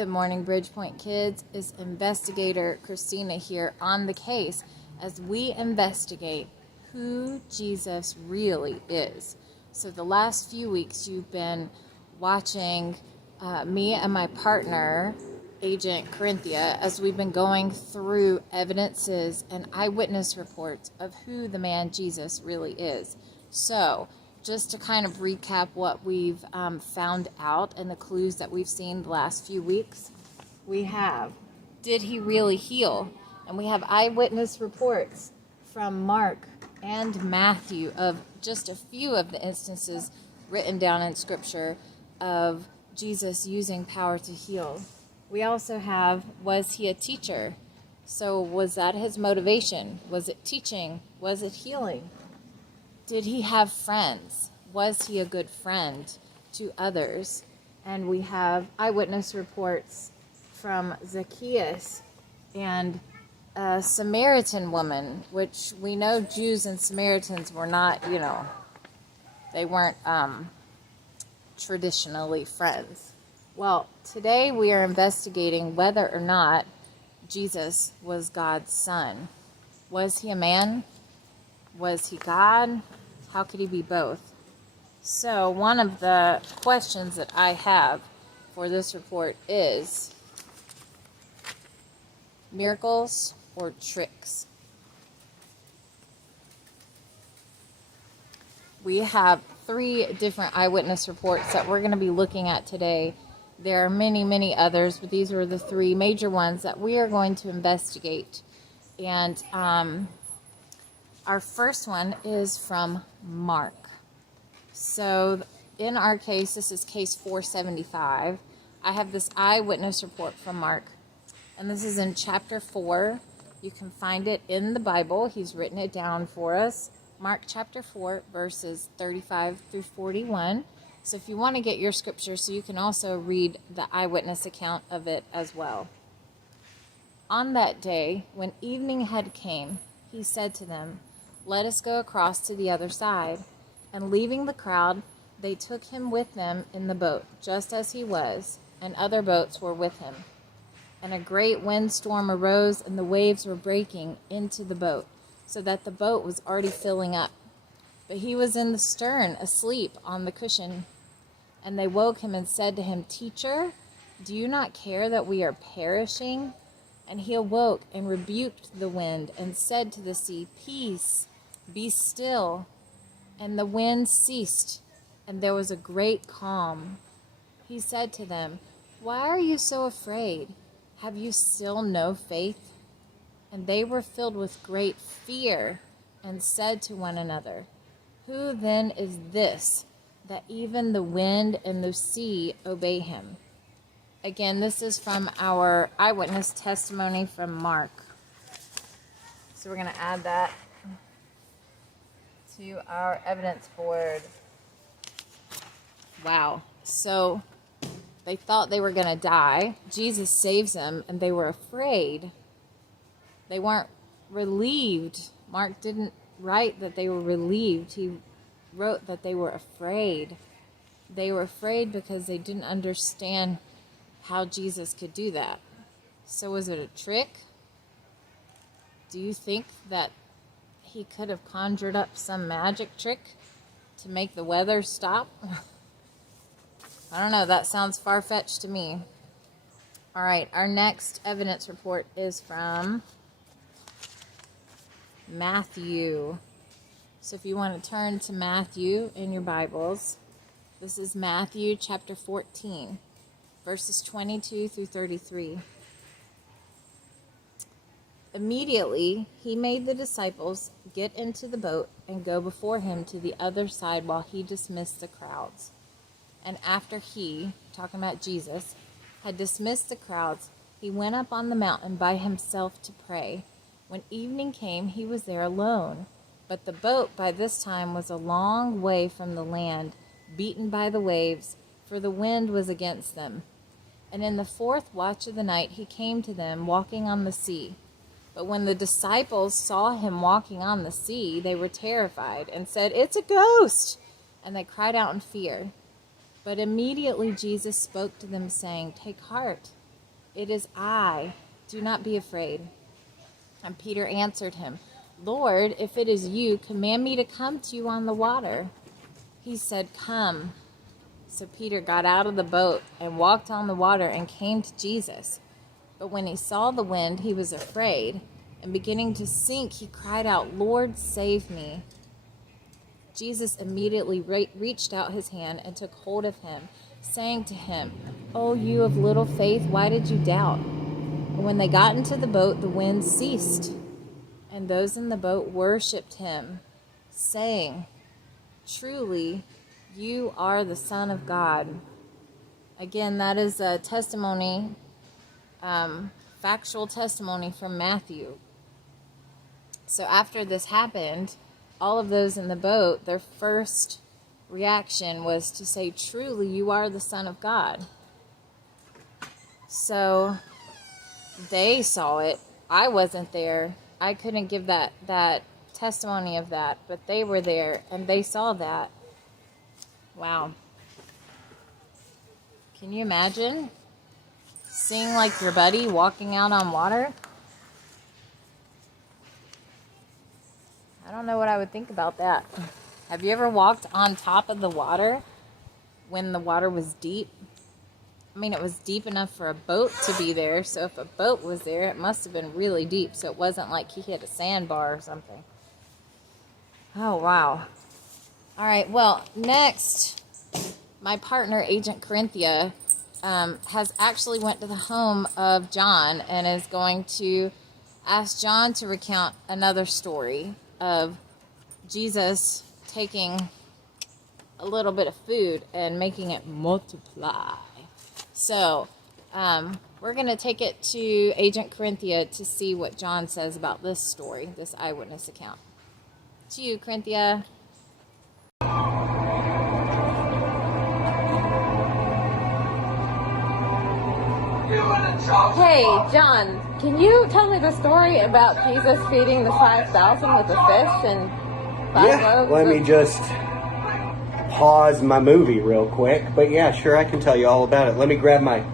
Good morning, Bridgepoint kids. It's investigator Christina here on the case as we investigate who Jesus really is. So the last few weeks you've been watching me and my partner, Agent Corinthia, as we've been going through evidences and eyewitness reports of who the man Jesus really is. So just to kind of recap what we've found out and the clues that we've seen the last few weeks, we have, did he really heal? And we have eyewitness reports from Mark and Matthew of just a few of the instances written down in Scripture of Jesus using power to heal. We also have, was he a teacher? So was that his motivation? Was it teaching? Was it healing? Did he have friends? Was he a good friend to others? And we have eyewitness reports from Zacchaeus and a Samaritan woman, which we know Jews and Samaritans were not, they weren't traditionally friends. Well, today we are investigating whether or not Jesus was God's son. Was he a man? Was he God? How could he be both? So one of the questions that I have for this report is miracles or tricks? We have 3 different eyewitness reports that we're going to be looking at today. There are many, many others, but these are the 3 major ones that we are going to investigate. And our first one is from Mark. So in our case, this is case 475. I have this eyewitness report from Mark, and this is in chapter 4. You can find it in the Bible. He's written it down for us. Mark chapter 4, verses 35 through 41. So if you want to get your scripture, so you can also read the eyewitness account of it as well. On that day, when evening had came, he said to them, "Let us go across to the other side." And leaving the crowd, they took him with them in the boat, just as he was, and other boats were with him. And a great windstorm arose, and the waves were breaking into the boat, so that the boat was already filling up. But he was in the stern, asleep on the cushion. And they woke him and said to him, "Teacher, do you not care that we are perishing?" And he awoke and rebuked the wind and said to the sea, "Peace, be still." And the wind ceased, and there was a great calm. He said to them, "Why are you so afraid? Have you still no faith?" And they were filled with great fear and said to one another, "Who then is this, that even the wind and the sea obey him?" Again, this is from our eyewitness testimony from Mark. So we're going to add that to our evidence board. Wow. So they thought they were going to die. Jesus saves them, and they were afraid. They weren't relieved. Mark didn't write that they were relieved. He wrote that they were afraid. They were afraid because they didn't understand how Jesus could do that. So was it a trick? Do you think that he could have conjured up some magic trick to make the weather stop? I don't know. That sounds far-fetched to me. All right. Our next evidence report is from Matthew. So if you want to turn to Matthew in your Bibles, this is Matthew chapter 14, verses 22 through 33. Immediately, he made the disciples get into the boat and go before him to the other side while he dismissed the crowds. And after he, talking about Jesus, had dismissed the crowds, he went up on the mountain by himself to pray. When evening came, he was there alone. But the boat by this time was a long way from the land, beaten by the waves, for the wind was against them. And in the 4th watch of the night he came to them, walking on the sea. But when the disciples saw him walking on the sea, they were terrified and said, "It's a ghost!" And they cried out in fear. But immediately Jesus spoke to them, saying, "Take heart, "It is I. Do not be afraid." And Peter answered him, "Lord, if it is you, command me to come to you on the water." He said, "Come." So Peter got out of the boat and walked on the water and came to Jesus. But when he saw the wind, he was afraid, and beginning to sink, he cried out, "Lord, save me." Jesus immediately reached out his hand and took hold of him, saying to him, "Oh, you of little faith, why did you doubt?" And when they got into the boat, the wind ceased, and those in the boat worshipped him, saying, "Truly, you are the Son of God." Again, that is a testimony, factual testimony from Matthew. So after this happened, all of those in the boat, their first reaction was to say, "Truly, you are the Son of God." So they saw it. I wasn't there. I couldn't give that testimony of that, but they were there and they saw that. Wow. Can you imagine seeing like your buddy walking out on water? I don't know what I would think about that. Have you ever walked on top of the water when the water was deep? I mean, it was deep enough for a boat to be there, so if a boat was there, it must have been really deep, so it wasn't like he hit a sandbar or something. Oh, wow. All right, well, next, my partner, Agent Corinthia, has actually went to the home of John and is going to ask John to recount another story of Jesus taking a little bit of food and making it multiply. So, we're going to take it to Agent Corinthia to see what John says about this story, this eyewitness account. To you, Corinthia. Hey, John, can you tell me the story about Jesus feeding the 5,000 with the fish and 5 loaves? Let me just pause my movie real quick. But yeah, sure, I can tell you all about it. Let me grab my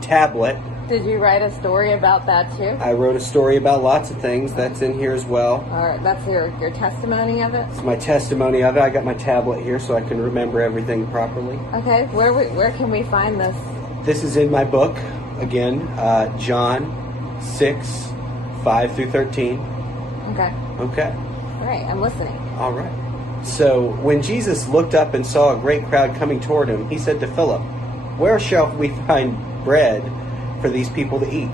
tablet. Did you write a story about that too? I wrote a story about lots of things. That's in here as well. All right, that's your testimony of it? It's my testimony of it. I got my tablet here so I can remember everything properly. Okay, where can we find this? This is in my book. Again, John 6, 5 through 13. Okay. Okay. All right, I'm listening. All right. So when Jesus looked up and saw a great crowd coming toward him, he said to Philip, "Where shall we find bread for these people to eat?"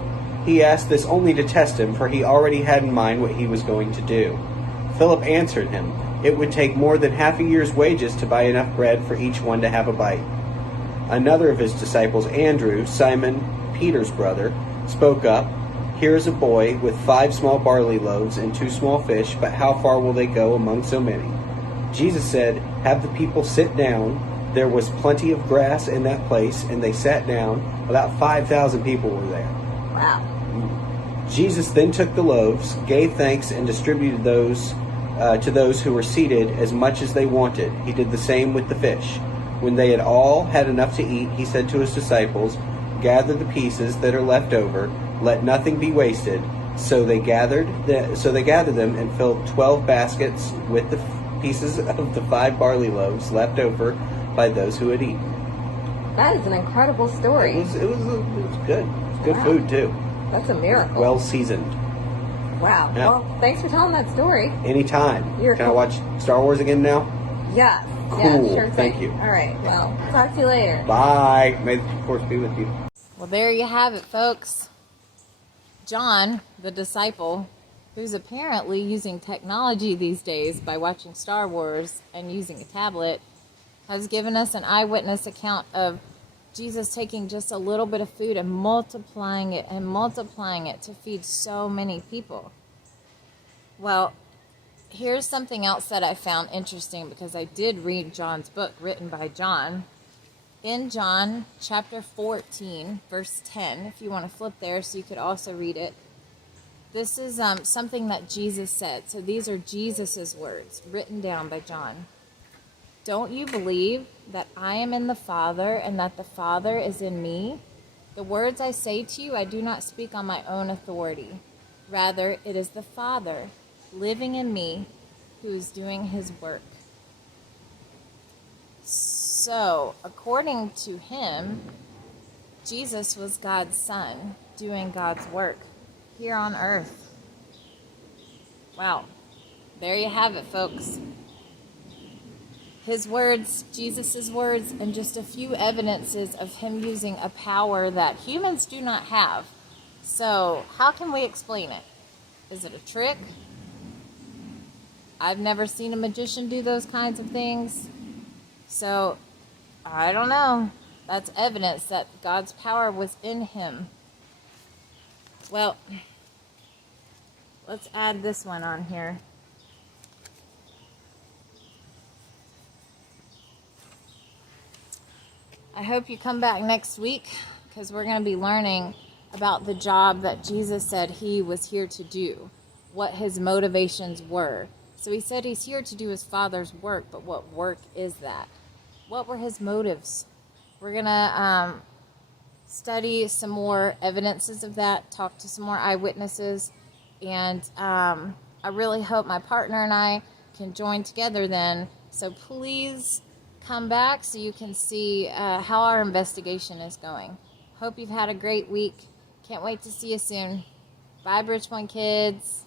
He asked this only to test him, for he already had in mind what he was going to do. Philip answered him, "It would take more than half a year's wages to buy enough bread for each one to have a bite." Another of his disciples, Andrew, Simon Peter's brother, spoke up, "Here is a boy with 5 small barley loaves and 2 small fish, but how far will they go among so many?" Jesus said, "Have the people sit down." There was plenty of grass in that place, and they sat down. About 5,000 people were there. Wow. Jesus then took the loaves, gave thanks, and distributed those to those who were seated as much as they wanted. He did the same with the fish. When they had all had enough to eat, he said to his disciples, "Gather the pieces that are left over. Let nothing be wasted." So they gathered them and filled 12 baskets with the pieces of the 5 barley loaves left over by those who had eaten. That is an incredible story. It was good. It was good food too. That's a miracle. Well seasoned. Wow. Yeah. Well, thanks for telling that story. Anytime. Can I watch Star Wars again now? Yeah. Cool. Yeah, sure thing. Thank you. All right. Well, talk to you later. Bye. May the Force be with you. Well, there you have it, folks. John, the disciple, who's apparently using technology these days by watching Star Wars and using a tablet, has given us an eyewitness account of Jesus taking just a little bit of food and multiplying it to feed so many people. Well, here's something else that I found interesting, because I did read John's book written by John. In John chapter 14, verse 10, if you want to flip there so you could also read it. This is something that Jesus said. So these are Jesus's words written down by John. "Don't you believe that I am in the Father and that the Father is in me? The words I say to you, I do not speak on my own authority. Rather, it is the Father living in me who is doing his work. So, according to him, Jesus was God's Son doing God's work here on earth. Wow. There you have it, folks. His words, Jesus' words, and just a few evidences of him using a power that humans do not have. So, how can we explain it? Is it a trick? I've never seen a magician do those kinds of things. So, I don't know. That's evidence that God's power was in him. Well, let's add this one on here. I hope you come back next week because we're going to be learning about the job that Jesus said he was here to do, what his motivations were. So he said he's here to do his Father's work, but what work is that? What were his motives? We're going to study some more evidences of that, talk to some more eyewitnesses, and I really hope my partner and I can join together then. So please come back so you can see how our investigation is going. Hope you've had a great week. Can't wait to see you soon. Bye, Bridgepoint kids.